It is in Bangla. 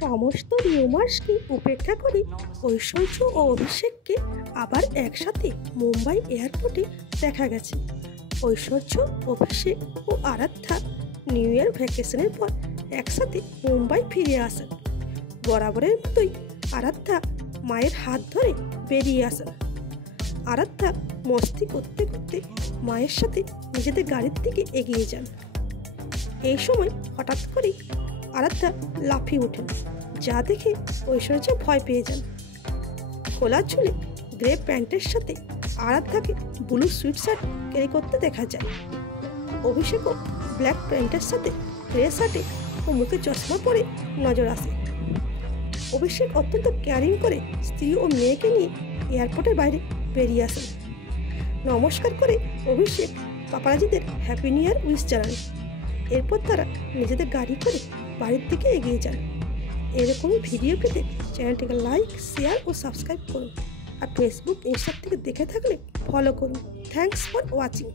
সমস্ত রিউমার্সকে উপেক্ষা করে ঐশ্বর্য ও অভিষেককে আবার একসাথে মুম্বাই এয়ারপোর্টে দেখা গেছে। ঐশ্বর্য, অভিষেক ও আরাধ্যা নিউ ইয়ার ভ্যাকেশনের পর একসাথে মুম্বাই ফিরে আসেন। বরাবরের মতোই আরাধ্যা মায়ের হাত ধরে বেরিয়ে আসেন। আরাধ্যা মস্তি করতে করতে মায়ের সাথে নিজেদের গাড়ির দিকে এগিয়ে যান। এই সময় হঠাৎ করেই আরাধ্যা লাফিয়ে ওঠেন, যা দেখে ঐশ্বর্য ভয় পেয়ে যান। খোলা চুলে গ্রে প্যান্টের সাথে আরাধ্যাকে ব্লু সুইট শার্ট ক্যারি করতে দেখা যায়। অভিষেকও ব্ল্যাক প্যান্টের সাথে গ্রে শার্টে ও মুখে চশমা পরে নজর আসে। অভিষেক অত্যন্ত কেয়ারিং করে স্ত্রী ও মেয়েকে নিয়ে এয়ারপোর্টের বাইরে বেরিয়ে আসেন। নমস্কার করে অভিষেক পাপারাজিদের হ্যাপি নিউ ইয়ার উইশ জানান। এরপর তারা নিজেদের গাড়ি করে বাড়ির দিকে এগিয়ে যান। এরকম ভিডিও পেতে চ্যানেলটিকে লাইক, শেয়ার ও সাবস্ক্রাইব করুন। আর ফেসবুক, ইনস্টা থেকে দেখে থাকলে ফলো করুন। Thanks for watching.